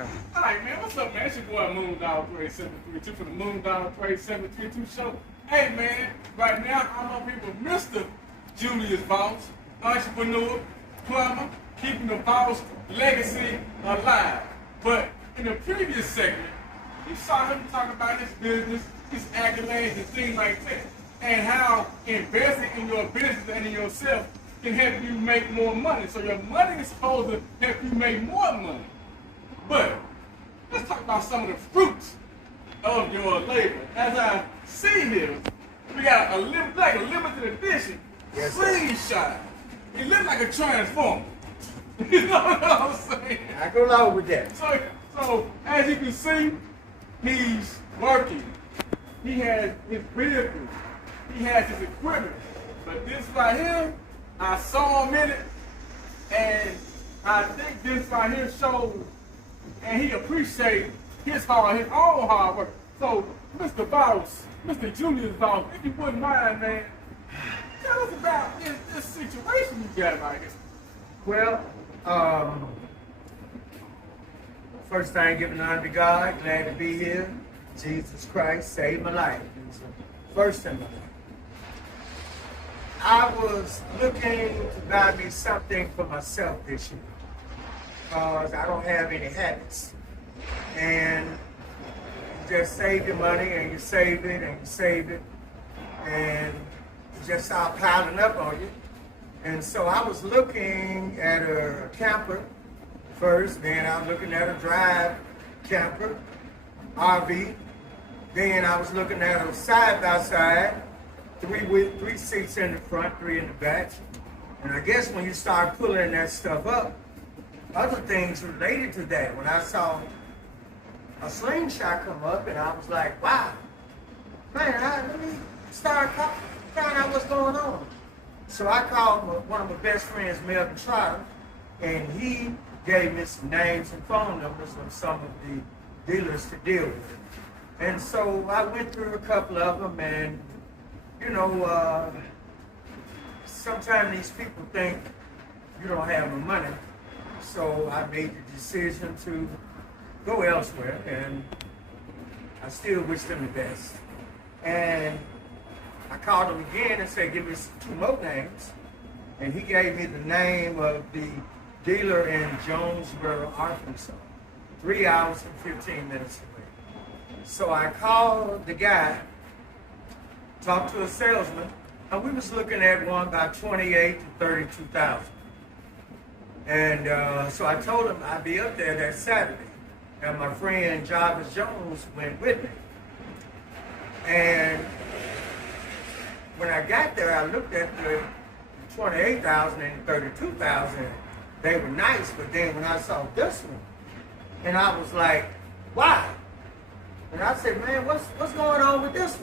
Alright, man, what's up, man? It's your boy Moondog 3732 for the Moondog 3732 show. Hey, man, right now I'm up here with Mr. Julius Voss, entrepreneur, plumber, keeping the Voss legacy alive. But in the previous segment, you saw him talk about his business, his accolades, and things like that, and how investing in your business and in yourself can help you make more money. So your money is supposed to help you make more money. But let's talk about some of the fruits of your labor. As I see here, we got a limited edition slingshot. It looks like a transformer. You know what I'm saying? I go along with that. So as you can see, he's working. He has his vehicle. He has his equipment. But this right here, I saw him in it, and I think this right here shows. And he appreciates his own hard work. So, Mr. Voss, Mr. Julius Voss, if you wouldn't mind, man, tell us about this situation you got right here. Well, first thing, giving honor to God, glad to be here. Jesus Christ saved my life. First in my life. I was looking to buy me something for myself this year, because I don't have any habits. And you just save your money, and you save it, and you save it, and it just start piling up on you. And so I was looking at a camper first, then I was looking at a drive camper, RV. Then I was looking at a side-by-side, three seats in the front, three in the back. And I guess when you start pulling that stuff up, other things related to that. When I saw a slingshot come up, and I was like, wow, man, let me start find out what's going on. So I called one of my best friends, Melvin Trotter, and he gave me some names and phone numbers of some of the dealers to deal with. And so I went through a couple of them, and you know, sometimes these people think you don't have no money. So I made the decision to go elsewhere, and I still wish them the best. And I called him again and said, give me two more names. And he gave me the name of the dealer in Jonesboro, Arkansas, 3 hours and 15 minutes away. So I called the guy, talked to a salesman, and we was looking at one by 28 to 32,000. And so I told him I'd be up there that Saturday. And my friend Julius Jones went with me. And when I got there, I looked at the 28,000 and 32,000. They were nice, but then when I saw this one, and I was like, wow. And I said, man, what's going on with this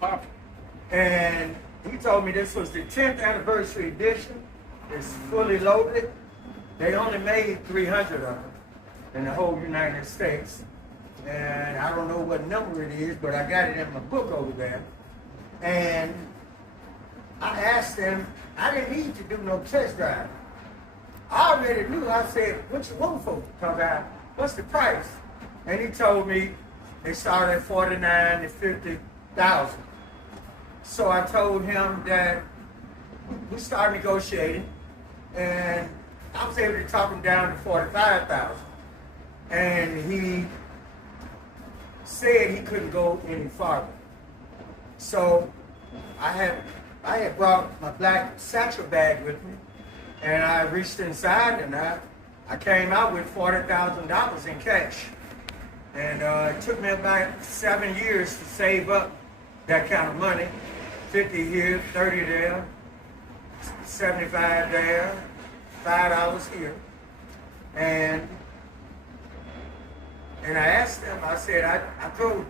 one? And he told me this was the 10th anniversary edition. It's fully loaded. They only made 300 of them in the whole United States. And I don't know what number it is, but I got it in my book over there. And I asked them, I didn't need to do no test drive. I already knew. I said, what you want for it? What's the price? And he told me they started at 49 to 50,000. So I told him that we started negotiating, and I was able to talk him down to 45,000. And he said he couldn't go any farther. So I had brought my black satchel bag with me, and I reached inside, and I came out with $40,000 in cash. And it took me about 7 years to save up that kind of money. 50 here, 30 there, 75 there, $5 here. And I asked them, I said, I drove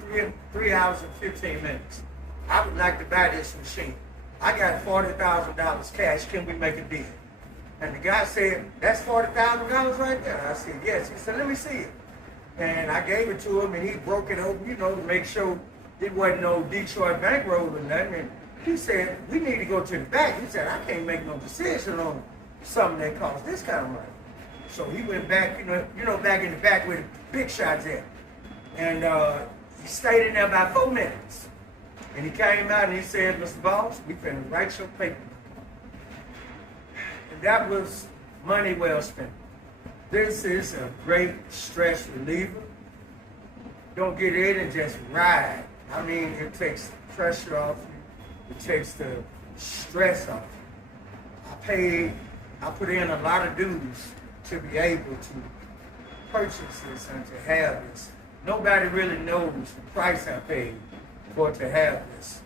3 hours and 15 minutes. I would like to buy this machine. I got $40,000 cash, can we make a deal? And the guy said, that's $40,000 right there. I said, yes. He said, let me see it. And I gave it to him, and he broke it open, you know, to make sure it wasn't no Detroit bankroll or nothing. And he said, we need to go to the back. He said, I can't make no decision on something that costs this kind of money. So he went back, back in the back where the big shots at. And he stayed in there about 4 minutes. And he came out and he said, Mr. Voss, we finna write your paper. And that was money well spent. This is a great stress reliever. Don't get in and just ride. I mean, it takes the pressure off you. It takes the stress off you. I put in a lot of dues to be able to purchase this and to have this. Nobody really knows the price I paid for to have this.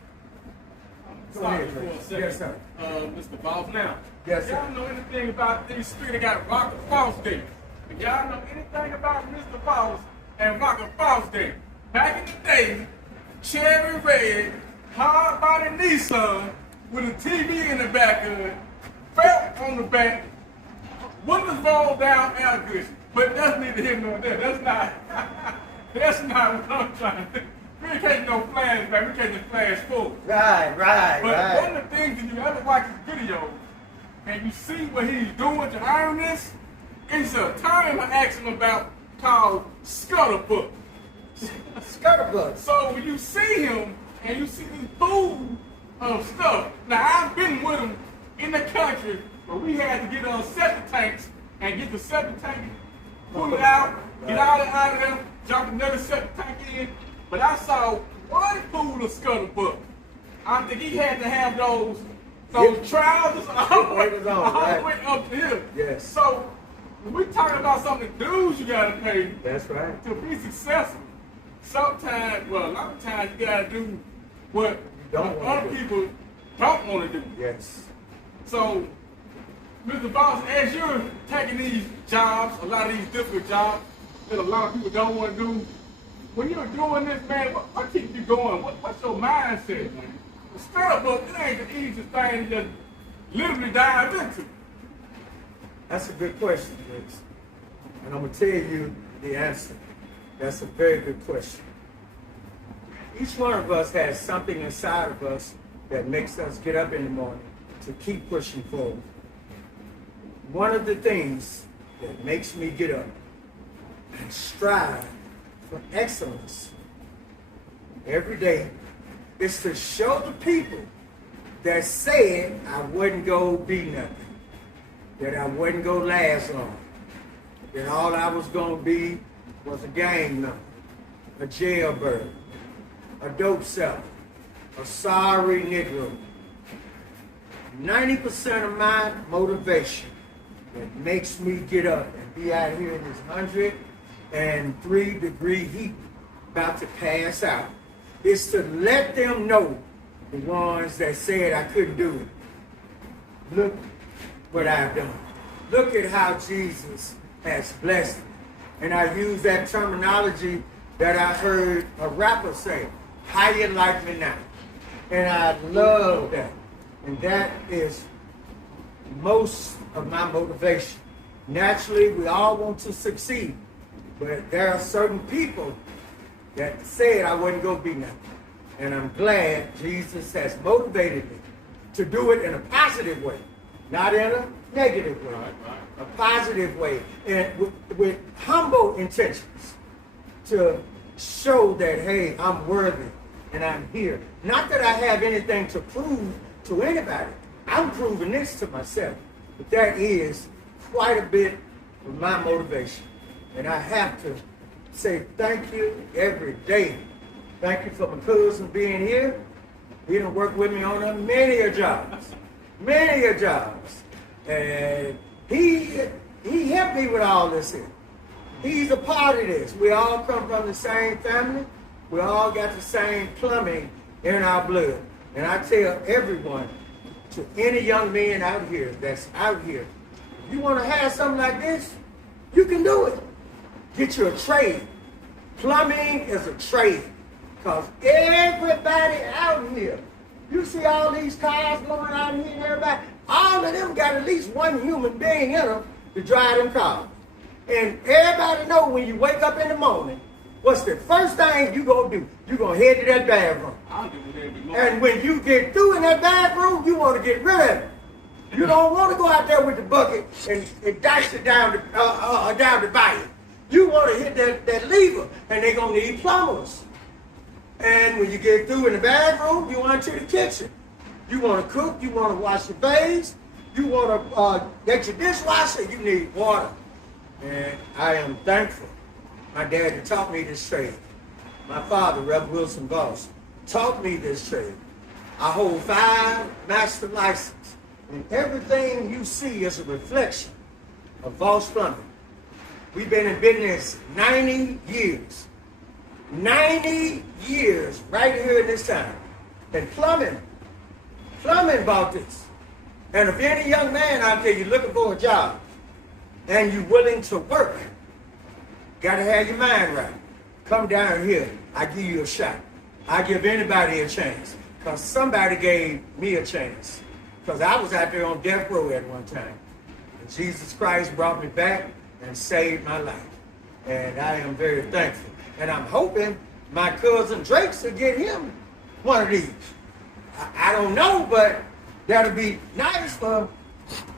Go ahead, please. Yes, sir. Mr. Voss, now, yes, sir. Y'all know anything about these streets that got Rocker Falls Day? If y'all know anything about Mr. Voss and Rocker Falls Day, back in the day, cherry red, hard body Nissan with a TV in the back of it, belt on the back, windows roll down, air cushion. But that's neither here nor there. That's not what I'm trying to do. We can't no flash back. We can't just flash forward. Right. But one of the things, if you ever watch his video and you see what he's doing to earn this, it's a time I asked him about called Scuttlebug. Scuttlebug. So when you see him and you see this food of stuff, now I've been with him in the country where we had to get on septic tanks and get the septic tank, pull it out, get all it out of there, jump another septic tank in. But I saw one pool of Scuttlebug. I think he had to have those trousers all the way up to him. Yes. So when we talking about some of the dues you gotta pay, that's right, to be successful, sometimes, well, a lot of times you gotta do what other people don't want to do. Yes. So, Mr. Voss, as you're taking these jobs, a lot of these difficult jobs that a lot of people don't want to do, when you're doing this, man, what keeps you going? What's your mindset, man? The Scuttlebug, it ain't the easiest thing to just literally dive into. That's a good question, Briggs. And I'm going to tell you the answer. That's a very good question. Each one of us has something inside of us that makes us get up in the morning to keep pushing forward. One of the things that makes me get up and strive for excellence every day is to show the people that said I wouldn't go be nothing, that I wouldn't go last long, that all I was going to be was a gang member, a jailbird, a dope seller, a sorry Negro. 90% of my motivation that makes me get up and be out here in this 103-degree heat about to pass out is to let them know, the ones that said I couldn't do it. Look what I've done. Look at how Jesus has blessed me. And I use that terminology that I heard a rapper say, how you like me now? And I love that. And that is most of my motivation. Naturally, we all want to succeed, but there are certain people that said I wasn't going to be nothing. And I'm glad Jesus has motivated me to do it in a positive way, not in a negative way, a positive way, and with humble intentions to show that, hey, I'm worthy and I'm here. Not that I have anything to prove to anybody. I'm proving this to myself. But that is quite a bit of my motivation. And I have to say thank you every day. Thank you for my cousin being here. He done worked with me on many jobs. And he helped me with all this here. He's a part of this. We all come from the same family. We all got the same plumbing in our blood. And I tell everyone, to any young man out here that's out here, if you want to have something like this, you can do it. Get you a trade. Plumbing is a trade. Because everybody out here, you see all these cars going out here and everybody, all of them got at least one human being in them to drive them cars. And everybody know when you wake up in the morning, what's the first thing you gonna do? You gonna head to that bathroom. I'll do it every morning. And when you get through in that bathroom, you want to get rid of it. You don't want to go out there with the bucket and dice it down the bayou. You want to hit that lever, and they're going to need plumbers. And when you get through in the bathroom, you want to the kitchen. You want to cook, you want to wash your face, you want to get your dishwasher, you need water. And I am thankful. My daddy taught me this trade. My father, Reverend Wilson Voss, taught me this trade. I hold 5 master licenses. And everything you see is a reflection of Voss Plumbing. We've been in business 90 years. 90 years right here in this town. And plumbing bought this. And if any young man out there, you're looking for a job, and you're willing to work, got to have your mind right. Come down here. I give you a shot. I give anybody a chance. Because somebody gave me a chance. Because I was out there on death row at one time. And Jesus Christ brought me back and saved my life. And I am very thankful. And I'm hoping my cousin Drake's will get him one of these. I don't know, but that'll be nice for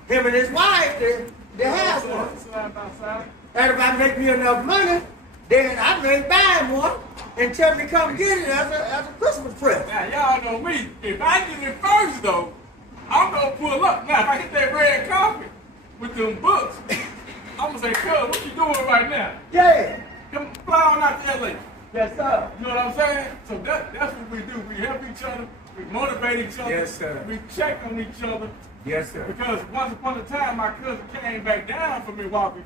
him and his wife to have one. And if I make me enough money, then I may buy him one and tell me to come get it as a Christmas present. Now, y'all know me. If I get it first, though, I'm going to pull up. Now, if I hit that red carpet with them books, I'm going to say, cuz, what you doing right now? Yeah. Come fly on out to LA. Yes, sir. You know what I'm saying? So that's what we do. We help each other. We motivate each other. Yes, sir. We check on each other. Yes, sir. Because once upon a time, my cousin came back down from Milwaukee.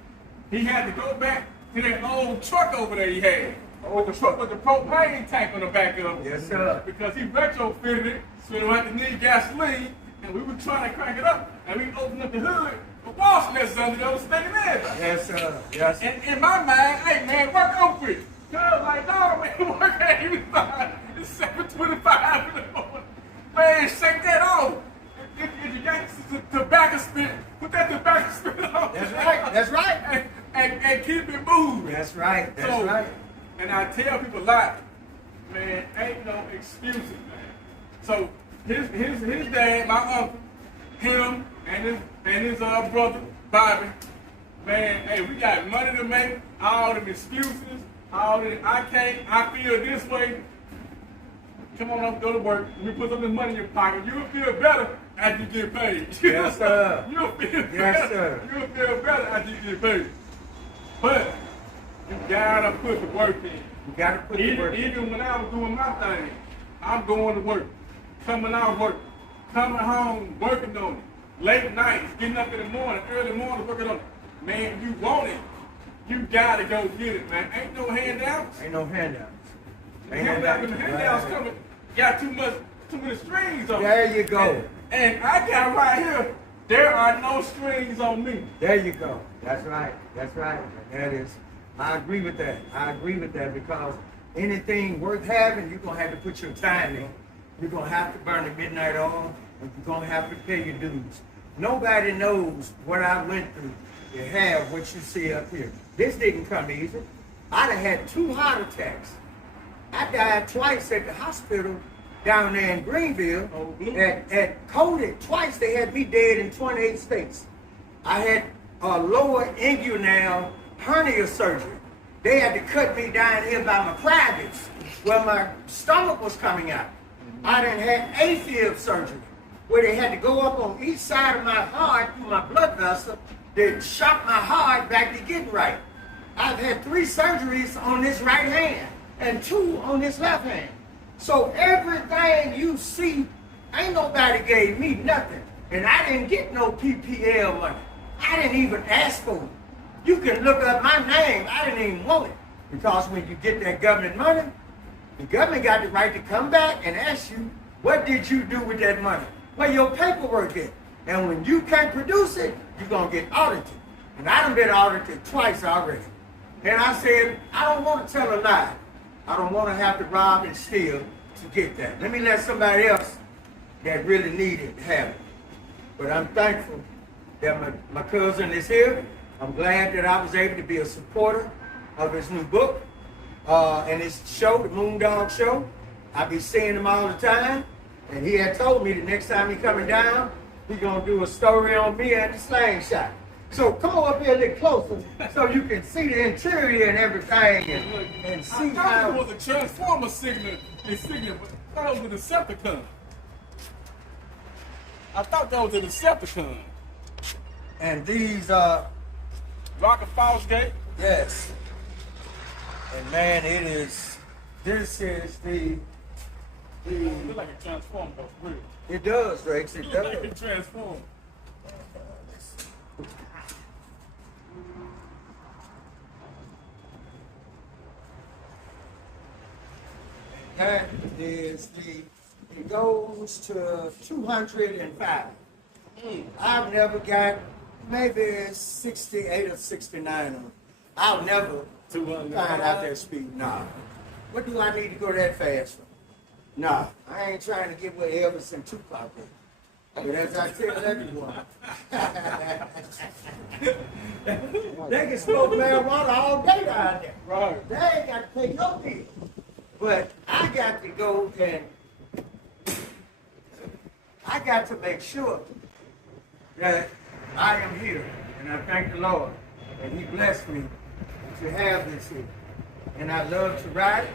He had to go back to that old truck over there he had. With the propane tank on the back of it. Yes, sir. Because he retrofitted it, so he don't have to need gasoline. And we were trying to crank it up. And we opened up the hood. The wasp nests under there was sticking in. Yes, sir. Yes, sir. And in my mind, hey man, work over it. Cause like, no man, work ain't even fine. It's 7:25 in the morning. Man, shake that off. If you got tobacco spit, put that tobacco spit on. That's right. That's right. And keep it moving. That's right. That's right. And I tell people a lot, man, ain't no excuses, man. So his dad, my uncle, him and his brother, Bobby, man, hey, we got money to make, all them excuses, all that I feel this way. Come on up, go to work. We put some of this money in your pocket. You'll feel better after you get paid. Yes, sir. You'll feel better. Yes, sir. You'll feel better after you get paid. But you gotta put the work in. You gotta put the work in. Even when I was doing my thing, I'm going to work, coming out of work, coming home, working on it. Late nights, getting up in the morning, early morning, working on it. Man, you want it. You gotta go get it, man. Ain't no handouts. Ain't no handouts. Ain't Handouts coming. Got too many strings on. There you go. And I got right here. There are no strings on me. There you go. That's right. That's right. That is. I agree with that. I agree with that because anything worth having, you're gonna have to put your time in. You're gonna have to burn the midnight oil, and you're gonna have to pay your dues. Nobody knows what I went through to have what you see up here. This didn't come easy. I'd have had 2 heart attacks. I died twice at the hospital down there in Greenville. At COVID, twice they had me dead in 28 states. I had a lower inguinal hernia surgery. They had to cut me down here by my privates where my stomach was coming out. I done had AFib surgery where they had to go up on each side of my heart through my blood vessel to shock my heart back to getting right. I've had 3 surgeries on this right hand and 2 on this left hand. So everything you see, ain't nobody gave me nothing. And I didn't get no PPL money. I didn't even ask for it. You can look up my name, I didn't even want it. Because when you get that government money, the government got the right to come back and ask you, what did you do with that money? Where your paperwork is. And when you can't produce it, you're gonna get audited. And I done been audited twice already. And I said, I don't want to tell a lie. I don't want to have to rob and steal to get that. Let me let somebody else that really need it have it. But I'm thankful that my cousin is here. I'm glad that I was able to be a supporter of his new book and his show, the Moondog Show. I be seeing him all the time. And he had told me the next time he coming down, He gonna do a story on me and the slingshot. So come on up here a little closer so you can see the interior and everything and see I how. thought it was a Transformer insignia, but I thought it was a Decepticon. I thought that was a Decepticon. And these are, Rocket Falls Gate. yes. And man, this is the, It look like a Transformer, though, for real. it does, Rex, it It look like a does. Transformer. That is it goes to 205. I've never got maybe 68 or 69 of them. I'll never 200. find out that speed. Nah. What do I need to go that fast for? Nah. I ain't trying to get with Elvis and Tupac is. But as I tell everyone, they can smoke marijuana all day down there. Right. They ain't got to pay no bill. But I got to go and I got to make sure that I am here. And I thank the Lord. And He blessed me to have this here. And I love to ride it.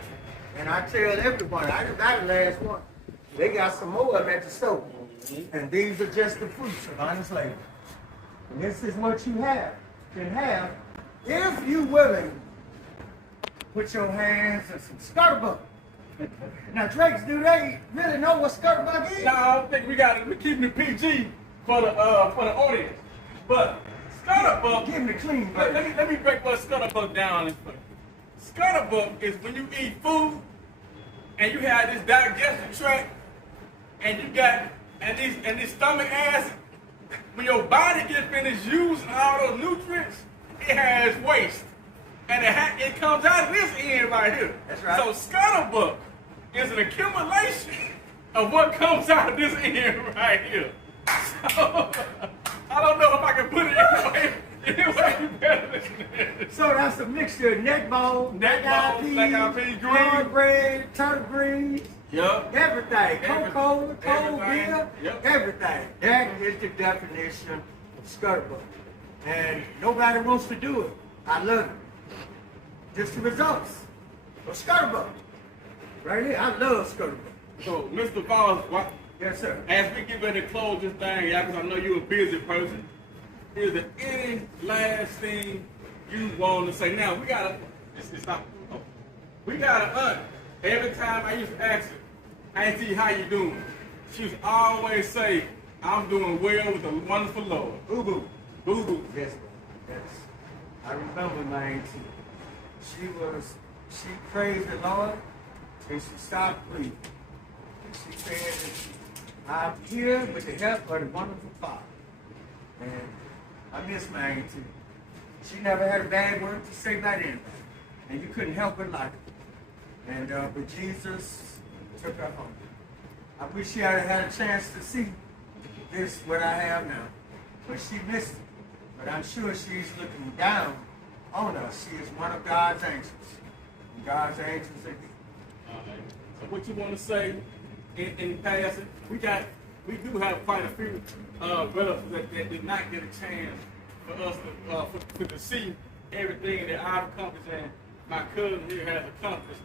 And I tell everyone, I just got the last one. They got some more of them at the store. And these are just the fruits of honest labor. And this is what you can have if you willing. Put your hands in some skirtbuck. Now, Drakes, do they really know what skirtbuck is? No, I don't think we're keeping it PG for the audience. But Scutterbuck, Give me the clean let version. me break what Scutterbuck down. Scutterbuck is when you eat food and you have this digestive tract and you got and this stomach acid. When your body gets finished using all those nutrients, it has waste. And it comes out of this end right here. That's right. So Scutterbuck is an accumulation of what comes out of this end right here. So I don't know if I can put it any way better than this. So that's a mixture of neck bone, Neck bone, black eyed peas, green. cornbread, turtle greens, Yup. everything. Coca-Cola, cold Everything. beer, Yep. everything. That is the definition of skirtbuck. And nobody wants to do it. I love it. Just the results of skirtbuck. Right here, I love skirtbuck. So, Mr. Voss, Yes, sir. as we get ready to close this thing, yeah, because I know you're a busy person, is there any last thing you want to say? Now, we got an aunt. Every time I used to ask her, Auntie, how you doing? She used to always say, I'm doing well with the wonderful Lord. Boo-boo. Boo-boo. Yes, yes. I remember my auntie. She praised the Lord and she stopped breathing. And she said, I'm here with the help of the wonderful Father. And I miss my auntie. She never had a bad word to say about anybody. And you couldn't help but like her. And but Jesus took her home. I wish she had had a chance to see this, what I have now. But she missed it. But I'm sure she's looking down on us. She is one of God's angels. And God's angels are here. So what you want to say in passing? We do have quite a few brothers that did not get a chance for us to see everything that I've accomplished and my cousin here has accomplished.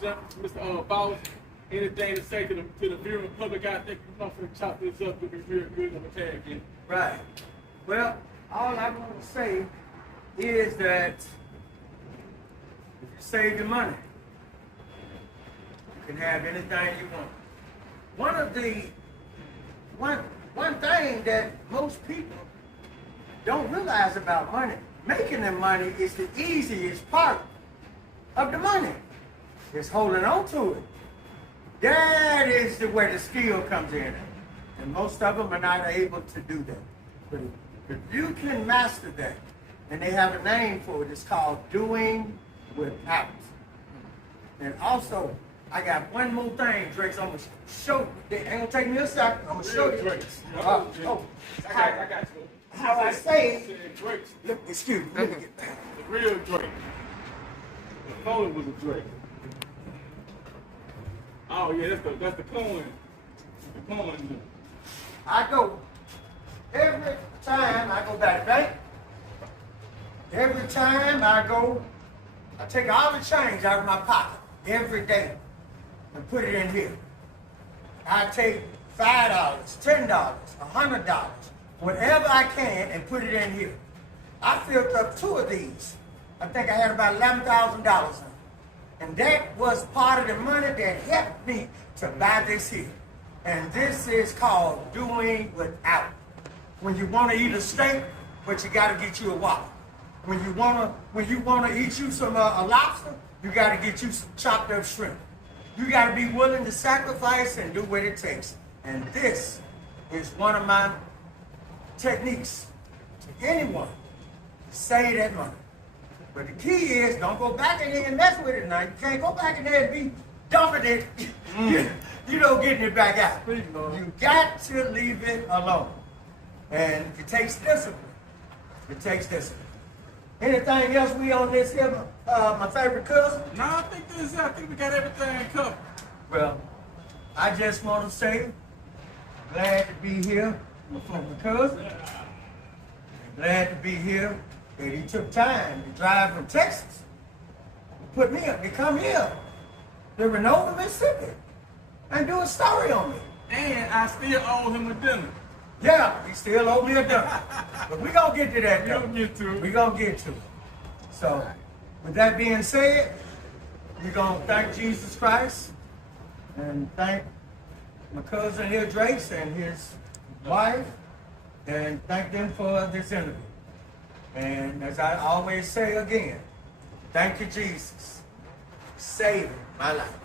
So, Mr. Voss, anything to say to the viewing public out there? We're going to chop this up with me real good on the tag again. Right. Well, all I want to say is that if you save your money, you can have anything you want. One thing that most people don't realize about money, making the money is the easiest part of the money. It's holding on to it. That is where the skill comes in. And most of them are not able to do that. But if you can master that, and they have a name for it, it's called doing without. And also, I got one more thing, Drake. I'm gonna show you. It ain't gonna take me a second. I'm gonna show you. Drake's. I got you. how I say it. Said Drake's. Look, excuse me. Let me get back. The real Drake. The phone was a Drake. Oh yeah, that's the coin. The coin. I go every time I go back to bank, every time I go, I take all the change out of my pocket every day and put it in here. I take $5, $10, $100, whatever I can, and put it in here. I filled up 2 of these. I think I had about $11,000 in them. And that was part of the money that helped me to buy this here. And this is called doing without. When you want to eat a steak, but you got to get you a whopper. When you wanna eat you some a lobster, you got to get you some chopped up shrimp. You got to be willing to sacrifice and do what it takes. And this is one of my techniques to anyone to save that money. But the key is, don't go back in there and mess with it now. You can't go back in there and be dumping it. You don't get it back out. You got to leave it alone. And it takes discipline. It takes discipline. Anything else we on this here, my favorite cousin? No, I think we got everything covered. Well, I just want to say, glad to be here with my cousin. Glad to be here. And he took time to drive from Texas to put me up, to come here to Renova, Mississippi, and do a story on me. And I still owe him a dinner. Yeah, he still owe me a dinner. But we're going to get to that. We're going to get to it. We're going to get to it. So, with that being said, we're going to thank Jesus Christ and thank my cousin here, Drace, and his wife, and thank them for this interview. And as I always say again, thank you, Jesus, for saving my life.